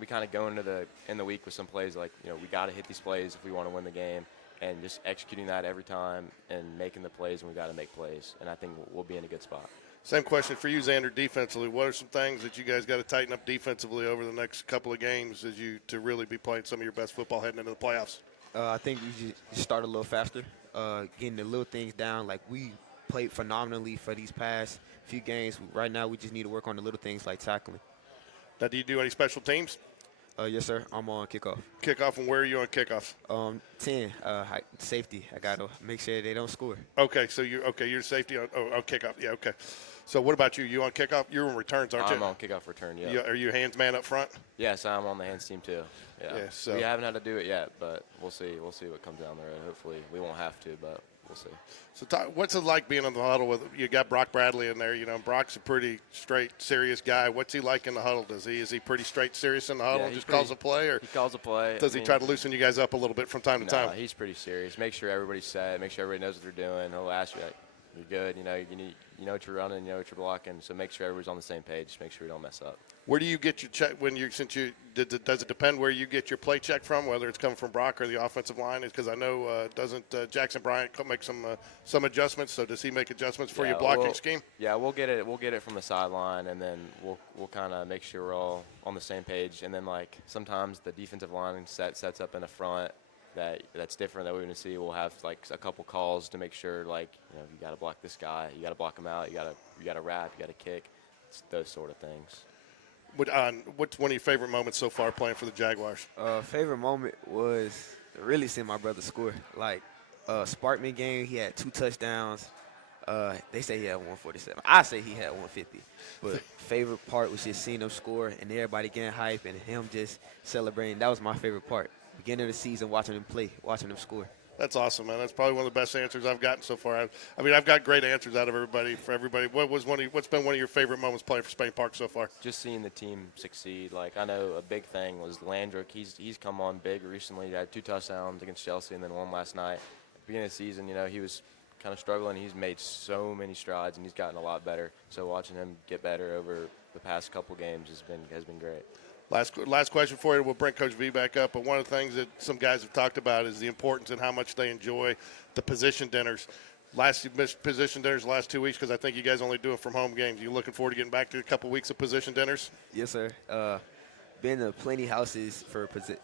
We kind of go into the week with some plays like we gotta hit these plays if we want to win the game, and just executing that every time and making the plays when we gotta make plays. And I think we'll be in a good spot. Same question for you, Xander, defensively. What are some things that you guys got to tighten up defensively over the next couple of games to really be playing some of your best football heading into the playoffs? I think we just start a little faster, getting the little things down. Like we played phenomenally for these past few games. Right now we just need to work on the little things like tackling. Now, do you do any special teams? Yes, sir. I'm on kickoff. Kickoff, and where are you on kickoffs? 10, safety. I got to make sure they don't score. Okay, so you're safety on kickoff. Yeah, okay. So what about you? You on kickoff? You're on returns, aren't you? I'm on kickoff return, yeah. Are you hands man up front? Yes, I'm on the hands team too. Yeah. So we haven't had to do it yet, but we'll see. We'll see what comes down the road. Hopefully we won't have to, but we'll see. So what's it like being in the huddle with you got Brock Bradley in there? Brock's a pretty straight, serious guy. What's he like in the huddle? Is he pretty straight, serious in the huddle? Yeah, Just calls a play, or he calls a play. Does he try to loosen you guys up a little bit from time to time? He's pretty serious. Make sure everybody's set. Make sure everybody knows what they're doing. He'll ask you, like, "You're good. You know what you're running. You know what you're blocking." So make sure everybody's on the same page. Make sure we don't mess up. Where do you get your check does it depend where you get your play check from, whether it's coming from Brock or the offensive line? Because I know doesn't Jackson Bryant make some adjustments? So does he make adjustments for your blocking scheme? Yeah, we'll get it from the sideline, and then we'll kind of make sure we're all on the same page. And then like sometimes the defensive line sets up in the front that's different that we're going to see. We'll have like a couple calls to make sure like you got to block this guy, you got to block him out, you got to wrap, you got to kick. It's those sort of things. What's one of your favorite moments so far playing for the Jaguars? Favorite moment was really seeing my brother score. Like Sparkman game, he had 2 touchdowns. They say he had 147. I say he had 150. But favorite part was just seeing him score and everybody getting hype and him just celebrating. That was my favorite part. Beginning of the season, watching him play, watching him score. That's awesome, man. That's probably one of the best answers I've gotten so far. I've got great answers out of everybody. For everybody, what's been one of your favorite moments playing for Spain Park so far? Just seeing the team succeed. Like I know a big thing was Landrick. He's come on big recently. He had 2 touchdowns against Chelsea and then 1 last night. At the beginning of the season, he was kind of struggling. He's made so many strides and he's gotten a lot better. So watching him get better over the past couple games has been great. Last question for you. We'll bring Coach V back up. But one of the things that some guys have talked about is the importance and how much they enjoy the position dinners. You missed position dinners the last 2 weeks because I think you guys only do it from home games. You looking forward to getting back to a couple weeks of position dinners? Yes, sir. Been to plenty houses for position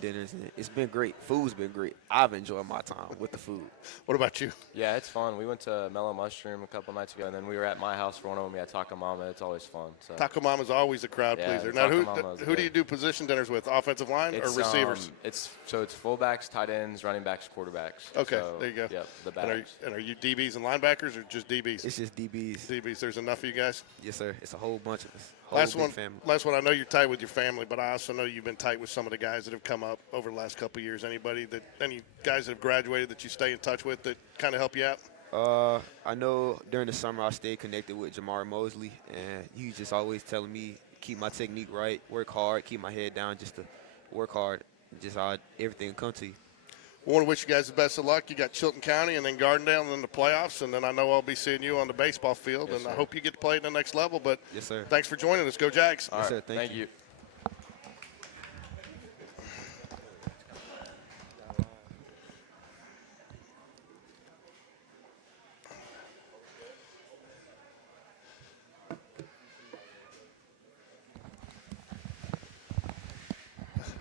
dinners. And it's been great. Food's been great. I've enjoyed my time with the food. What about you? Yeah, it's fun. We went to Mellow Mushroom a couple nights ago, and then we were at my house for one of them. We had Taco Mama. It's always fun. So. Taco Mama's always a crowd pleaser. Now, who do you do position dinners with? Offensive line or receivers? It's fullbacks, tight ends, running backs, quarterbacks. Okay, so, there you go. Yep, the backs. And are you DBs and linebackers or just DBs? It's just DBs. DBs. There's enough of you guys? Yes, sir. It's a whole bunch of us. Last one. I know you're tight with your family, but I also know you've been tight with some of the guys that have come up over the last couple of years. Any guys that have graduated that you stay in touch with that kind of help you out? I know during the summer I stayed connected with Jamar Mosley, and he's just always telling me keep my technique right, work hard, keep my head down, just to work hard, just how everything will come to you. I want to wish you guys the best of luck. You got Chilton County and then Gardendale and then the playoffs, and then I know I'll be seeing you on the baseball field, yes, and sir. I hope you get to play at the next level. But yes, sir. Thanks for joining us. Go Jags. All yes, right. sir. Thank you.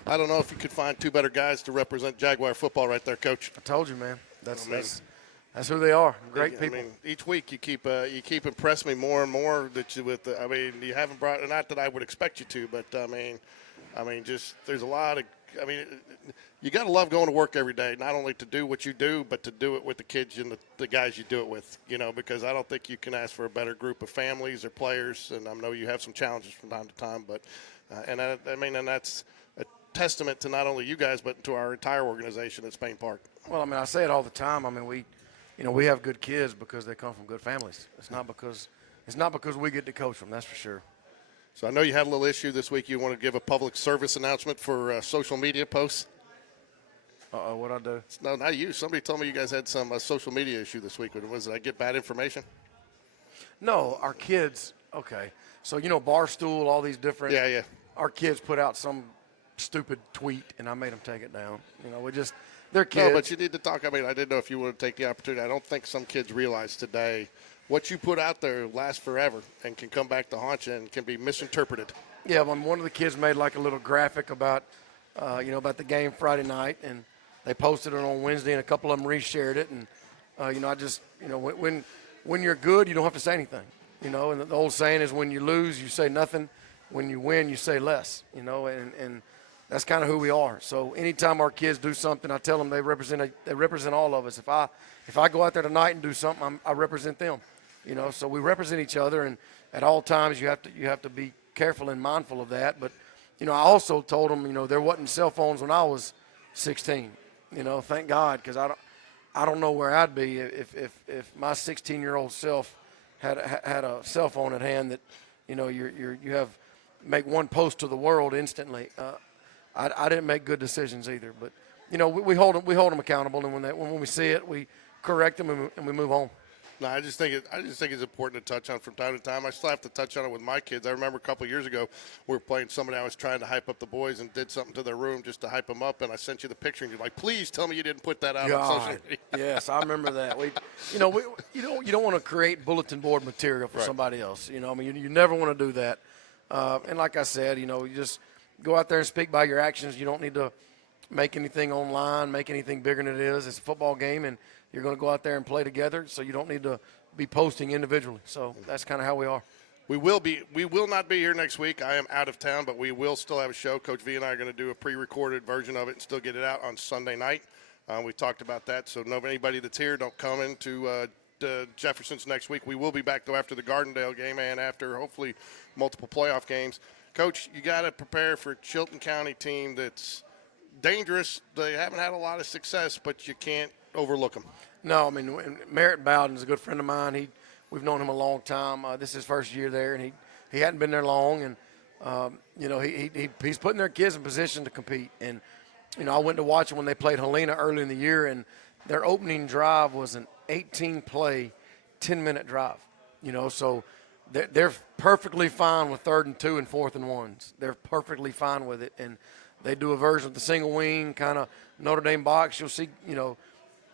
I don't know if you could find 2 better guys to represent Jaguar football right there, Coach. I told you, man. That's who they are. Great people. I mean, each week you keep impressing me more and more you haven't brought, not that I would expect you to, but just there's a lot of I mean, you got to love going to work every day, not only to do what you do, but to do it with the kids and the guys you do it with, because I don't think you can ask for a better group of families or players. And I know you have some challenges from time to time, but and that's a testament to not only you guys, but to our entire organization at Spain Park. Well, I mean, I say it all the time. I mean, we have good kids because they come from good families. It's not because we get to coach them, that's for sure. So I know you had a little issue this week. You want to give a public service announcement for social media posts? What'd I do? No, not you. Somebody told me you guys had some social media issue this week. Was it I get bad information? No, our kids. Okay, so Barstool, all these different. Yeah. Our kids put out some stupid tweet, and I made them take it down. They're kids. No, but you need to talk. I mean, I didn't know if you want to take the opportunity. I don't think some kids realize today what you put out there lasts forever and can come back to haunt you and can be misinterpreted. Yeah, one of the kids made like a little graphic about, about the game Friday night, and they posted it on Wednesday, and a couple of them reshared it. And, I just, when you're good, you don't have to say anything. And the old saying is when you lose, you say nothing. When you win, you say less, and that's kind of who we are. So anytime our kids do something, I tell them they represent all of us. If I go out there tonight and do something, I represent them. So we represent each other, and at all times you have to be careful and mindful of that. But I also told them, there wasn't cell phones when I was 16. Thank God, because I don't know where I'd be if my 16-year-old self had a cell phone at hand that you have make one post to the world instantly. I didn't make good decisions either, but we hold them accountable, and when we see it, we correct them and we move on. No, I just think it's important to touch on from time to time. I still have to touch on it with my kids. I remember a couple of years ago we were playing somebody. I was trying to hype up the boys and did something to their room just to hype them up, and I sent you the picture, and you're like, "Please tell me you didn't put that out on social media." Yes, I remember that. You don't want to create bulletin board material for somebody else. You never want to do that. And like I said, you just go out there and speak by your actions. You don't need to make anything online, make anything bigger than it is. It's a football game, and you're going to go out there and play together, so you don't need to be posting individually. So that's kind of how we are. We will not be here next week. I am out of town, but we will still have a show. Coach V and I are going to do a pre-recorded version of it and still get it out on Sunday night. We talked about that, so anybody that's here, don't come into Jeffersons next week. We will be back, though, after the Gardendale game and after, hopefully, multiple playoff games. Coach, you got to prepare for a Chilton County team that's dangerous. They haven't had a lot of success, but you can't overlook them. No, I mean, Merritt Bowden is a good friend of mine. We've known him a long time. This is his first year there, and he hadn't been there long. And, he's putting their kids in position to compete. And, I went to watch them when they played Helena early in the year, and their opening drive was an 18-play, 10-minute drive. So they're perfectly fine with 3rd and 2 and 4th and 1s. They're perfectly fine with it. And they do a version of the single wing, kind of Notre Dame box. You'll see,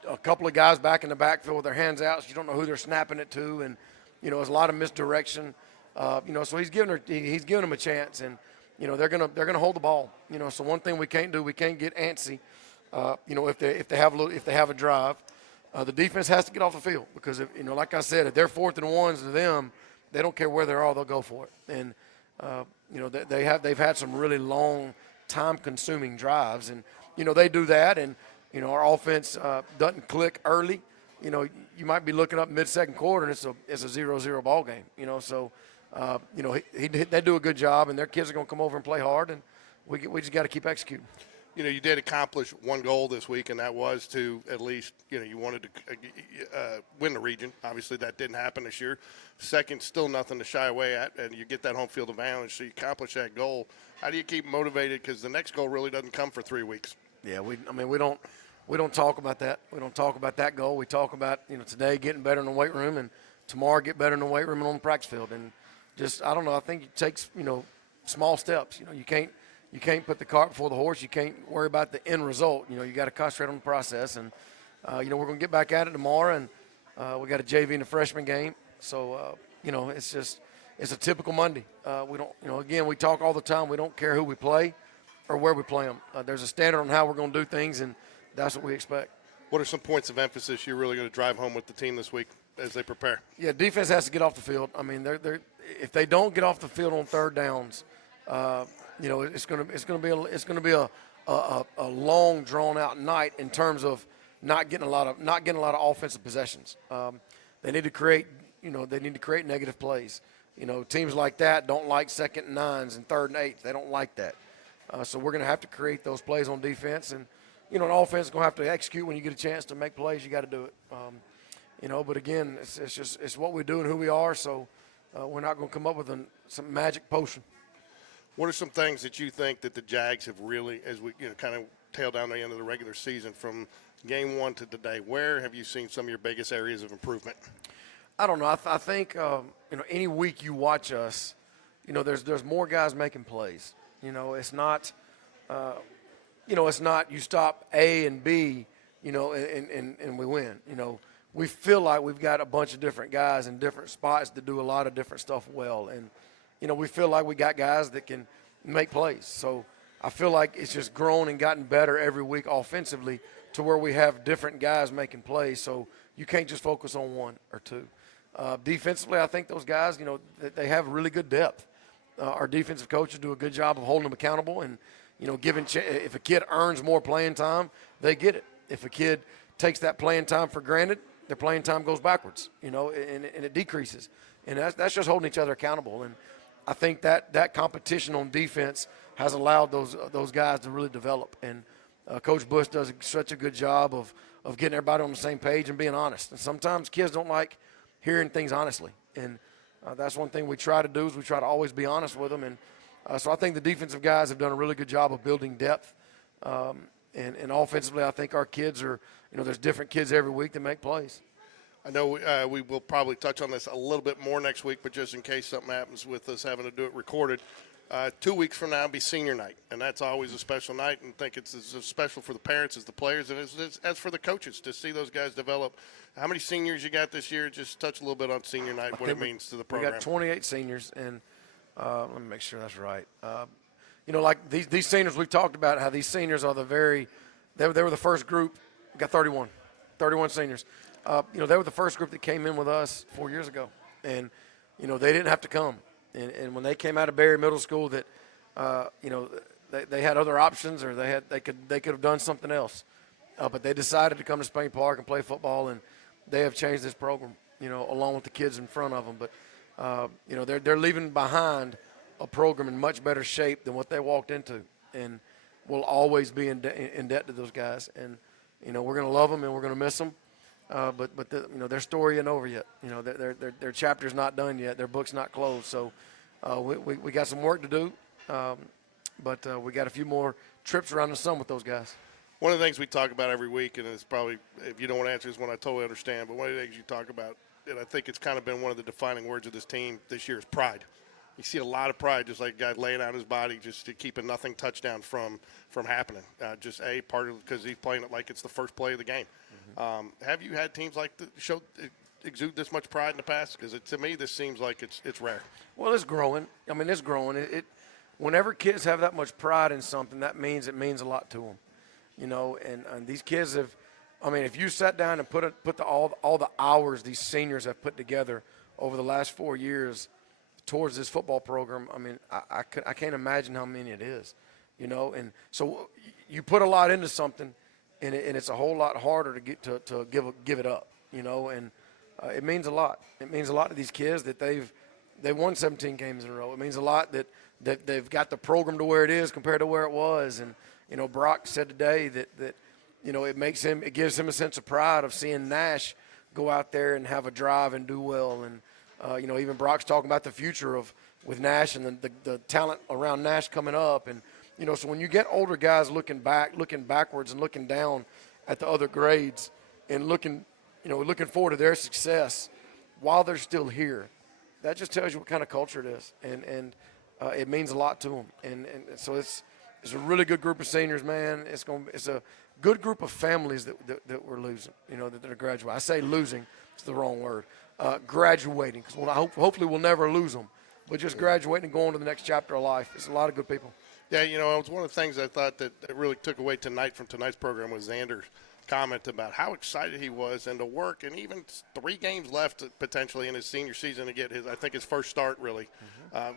a couple of guys back in the backfield with their hands out, so you don't know who they're snapping it to, and there's a lot of misdirection. So he's giving them a chance, and they're gonna hold the ball. So one thing we can't do, we can't get antsy. If they have a drive, the defense has to get off the field because like I said, if they're 4th and 1s to them, they don't care where they are, they'll go for it. And they've had some really long, time-consuming drives, and they do that, and our offense doesn't click early. You might be looking up mid-second quarter, and it's a 0-0 ball game. So they do a good job, and their kids are going to come over and play hard, and we just got to keep executing. You did accomplish one goal this week, and that was to at least, you wanted to win the region. Obviously, that didn't happen this year. Second, still nothing to shy away at, and you get that home field advantage, so you accomplish that goal. How do you keep motivated? Because the next goal really doesn't come for 3 weeks. Yeah, we don't talk about that. We don't talk about that goal. We talk about, today getting better in the weight room, and tomorrow get better in the weight room and on the practice field. And just, I don't know, I think it takes, small steps. You can't put the cart before the horse. You can't worry about the end result. You got to concentrate on the process. And, we're going to get back at it tomorrow, and we got a JV and a freshman game. So, it's a typical Monday. We don't, again, we talk all the time. We don't care who we play or where we play them. There's a standard on how we're going to do things, and that's what we expect. What are some points of emphasis you're really going to drive home with the team this week as they prepare? Yeah, defense has to get off the field. I mean, if they don't get off the field on 3rd downs, it's going to be a a long, drawn-out night in terms of not getting a lot of offensive possessions. They need to create negative plays. Teams like that don't like 2nd and 9s and 3rd and 8s. They don't like that. So we're going to have to create those plays on defense, and an offense is going to have to execute when you get a chance to make plays. You got to do it. But again, it's what we do and who we are. So we're not going to come up with some magic potion. What are some things that you think that the Jags have really, as we kind of tail down the end of the regular season from game 1 to today, where have you seen some of your biggest areas of improvement? I don't know. I think any week you watch us, there's more guys making plays. It's not, it's not you stop A and B, and we win. We feel like we've got a bunch of different guys in different spots that do a lot of different stuff well, and we feel like we got guys that can make plays. So I feel like it's just grown and gotten better every week offensively to where we have different guys making plays. So you can't just focus on one or two. Defensively, I think those guys, they have really good depth. Our defensive coaches do a good job of holding them accountable and, if a kid earns more playing time, they get it. If a kid takes that playing time for granted, their playing time goes backwards, and it decreases. And that's just holding each other accountable. And I think that competition on defense has allowed those guys to really develop. And Coach Bush does such a good job of getting everybody on the same page and being honest. And sometimes kids don't like hearing things honestly. And that's one thing we try to do is we try to always be honest with them. And so I think the defensive guys have done a really good job of building depth. And offensively, I think our kids are, there's different kids every week that make plays. I know we will probably touch on this a little bit more next week, but just in case something happens with us having to do it recorded, 2 weeks from now will be senior night, and that's always a special night, and I think it's as special for the parents as the players and as for the coaches to see those guys develop. How many seniors you got this year? Just touch a little bit on senior night, what it means to the program. We got 28 seniors, and let me make sure that's right. Like these seniors we've talked about, how these seniors are they were the first group. We got 31 seniors. They were the first group that came in with us 4 years ago, and they didn't have to come. And when they came out of Berry Middle School, that they had other options, or they could have done something else, but they decided to come to Spain Park and play football, and they have changed this program, along with the kids in front of them. But they're leaving behind a program in much better shape than what they walked into, and we'll always be in debt to those guys. And we're going to love them and we're going to miss them. But their story isn't over yet. Their chapter's not done yet. Their book's not closed. So we got some work to do, but we got a few more trips around the sun with those guys. One of the things we talk about every week, and it's probably, if you don't want to answer this one, I totally understand, but one of the things you talk about, and I think it's kind of been one of the defining words of this team this year, is pride. You see a lot of pride, just like a guy laying out his body just to keep a nothing touchdown from happening. Just part of because he's playing it like it's the first play of the game. Mm-hmm. Have you had teams like exude this much pride in the past? Because to me, this seems like it's rare. Well, it's growing. I mean, it's growing. Whenever kids have that much pride in something, that means it means a lot to them. And these kids have. I mean, if you sat down and put all the hours these seniors have put together over the last 4 years towards this football program, I mean, I can't imagine how many it is, And so you put a lot into something, and it's a whole lot harder to get to give it up, And it means a lot. It means a lot to these kids that they've won 17 games in a row. It means a lot that they've got the program to where it is compared to where it was. And Brock said today that it gives him a sense of pride of seeing Nash go out there and have a drive and do well. And even Brock's talking about the future with Nash and the talent around Nash coming up. And so when you get older guys looking backwards and looking down at the other grades and looking forward to their success while they're still here, that just tells you what kind of culture it is. And it means a lot to them. And so it's a really good group of seniors, man. It's a good group of families that we're losing, that are graduating. I say losing, it's the wrong word. Graduating, because hopefully we'll never lose them. But just graduating and going to the next chapter of life. It's a lot of good people. Yeah, it was one of the things I thought that really took away tonight from tonight's program was Xander comment about how excited he was and to work, and even 3 games left potentially in his senior season to get his first start really.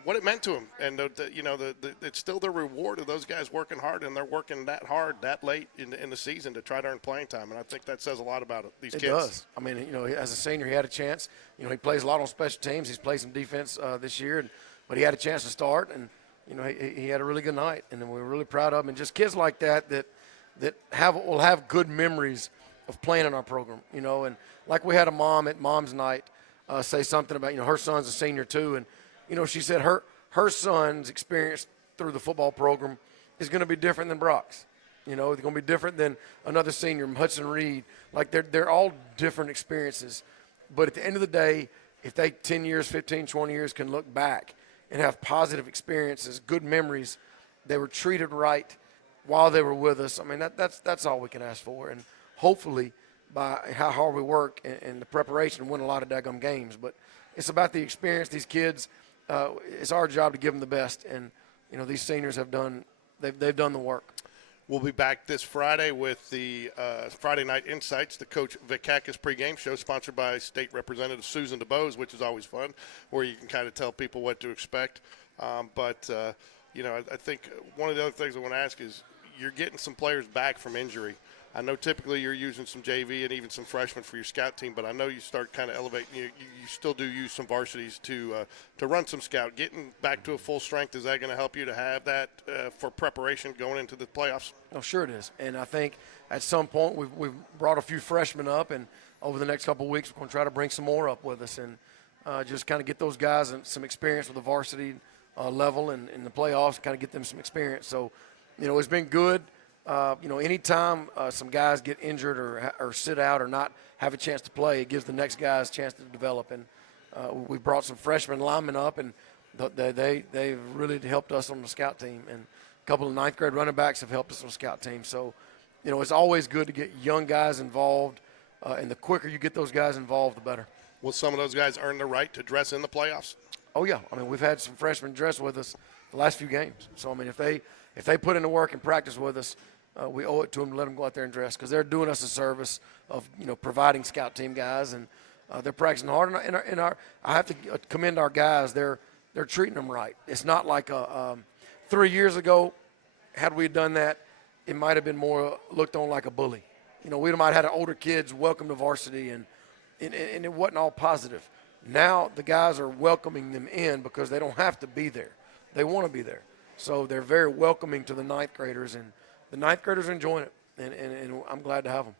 What it meant to him, and it's still the reward of those guys working hard, and they're working that hard that late in the season to try to earn playing time, and I think that says a lot about these kids. It does. I mean, as a senior, he had a chance. He plays a lot on special teams. He's played some defense this year, but he had a chance to start, and he had a really good night, and we were really proud of him. And just kids like that will have good memories of playing in our program, and like we had a mom at Mom's Night say something about, her son's a senior too, and, she said her son's experience through the football program is going to be different than Brock's. It's going to be different than another senior, Hudson Reed. Like they're all different experiences. But at the end of the day, if they 10 years, 15, 20 years can look back and have positive experiences, good memories, they were treated right while they were with us. I mean, that's all we can ask for. And hopefully by how hard we work and the preparation, win a lot of daggum games. But it's about the experience. These kids, it's our job to give them the best. And, these seniors have done the work. We'll be back this Friday with the Friday Night Insights, the Coach Vikakis pregame show, sponsored by State Representative Susan DeBose, which is always fun, where you can kind of tell people what to expect. I think one of the other things I want to ask is you're getting some players back from injury. I know typically you're using some JV and even some freshmen for your scout team, but I know you start kind of elevating. You still do use some varsities to run some scout. Getting back to a full strength, is that going to help you to have that for preparation going into the playoffs? Oh, sure it is. And I think at some point we've brought a few freshmen up, and over the next couple of weeks we're going to try to bring some more up with us and just kind of get those guys some experience with the varsity level and in the playoffs, kind of get them some experience. So, it's been good. Anytime some guys get injured or sit out or not have a chance to play, it gives the next guys a chance to develop. And we brought some freshman linemen up, and they've really helped us on the scout team. And a couple of ninth grade running backs have helped us on the scout team. So, it's always good to get young guys involved, and the quicker you get those guys involved, the better. Will some of those guys earn the right to dress in the playoffs? Oh, yeah. I mean, we've had some freshmen dress with us the last few games. So, I mean, if they put in the work and practice with us, we owe it to them to let them go out there and dress, because they're doing us a service of, providing scout team guys, and they're practicing hard. And I have to commend our guys. They're treating them right. It's not like 3 years ago, had we done that, it might have been more looked on like a bully. We might have had older kids welcome to varsity, and it wasn't all positive. Now the guys are welcoming them in because they don't have to be there. They want to be there. So they're very welcoming to the ninth graders, and the ninth graders are enjoying it, and I'm glad to have them.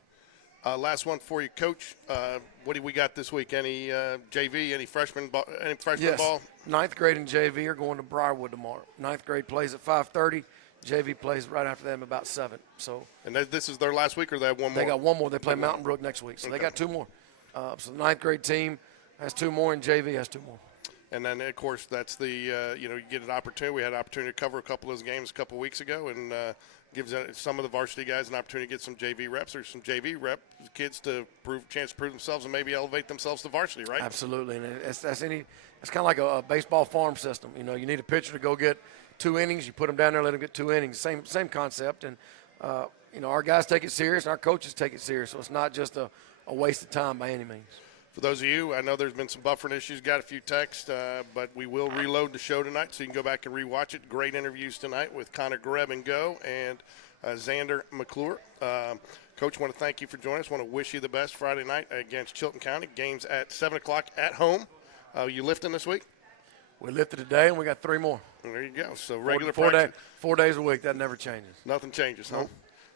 Last one for you, Coach. What do we got this week? Any JV, any freshman ball? Yes. Ball? Ninth grade and JV are going to Briarwood tomorrow. Ninth grade plays at 5:30. JV plays right after them about 7. So. And this is their last week, or they have one more? They got one more. They play Mountain Brook next week, so they got 2 more. So the ninth grade team has 2 more, and JV has 2 more. And then, of course, that's the you get an opportunity. We had an opportunity to cover a couple of those games a couple of weeks ago, and gives some of the varsity guys an opportunity to get some JV reps or some JV kids to chance to prove themselves and maybe elevate themselves to varsity, right? Absolutely, and it's kind of like a baseball farm system. You need a pitcher to go get 2 innings. You put them down there, let them get 2 innings. Same concept, and our guys take it serious, and our coaches take it serious. So it's not just a waste of time by any means. For those of you, I know there's been some buffering issues, got a few texts, but we will reload the show tonight, so you can go back and rewatch it. Great interviews tonight with Connor Greb and Go and Xander McClure. Coach, want to thank you for joining us. Want to wish you the best Friday night against Chilton County. Games at 7 o'clock at home. You lifting this week? We lifted today, and we got 3 more. There you go. So regular 4 days a week. That never changes. Nothing changes, huh?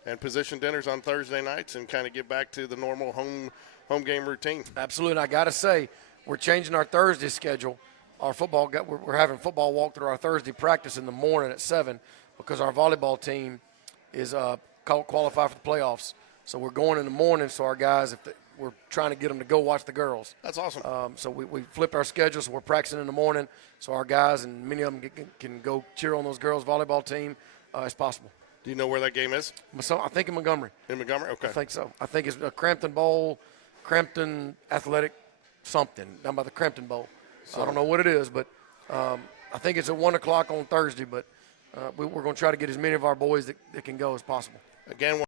And position dinners on Thursday nights and kind of get back to the normal home game routine. Absolutely. And I got to say, we're changing our Thursday schedule. Our football, we're having football walk through our Thursday practice in the morning at 7 because our volleyball team is qualified for the playoffs. So we're going in the morning, so our guys, we're trying to get them to go watch the girls. That's awesome. So we flipped our schedule, so we're practicing in the morning, so our guys and many of them can go cheer on those girls' volleyball team as possible. Do you know where that game is? So I think in Montgomery. In Montgomery? Okay. I think so. I think it's a Crampton Bowl, Crampton Athletic something, down by the Crampton Bowl. So I don't know what it is, but I think it's at 1 o'clock on Thursday, but we're going to try to get as many of our boys that can go as possible. Again,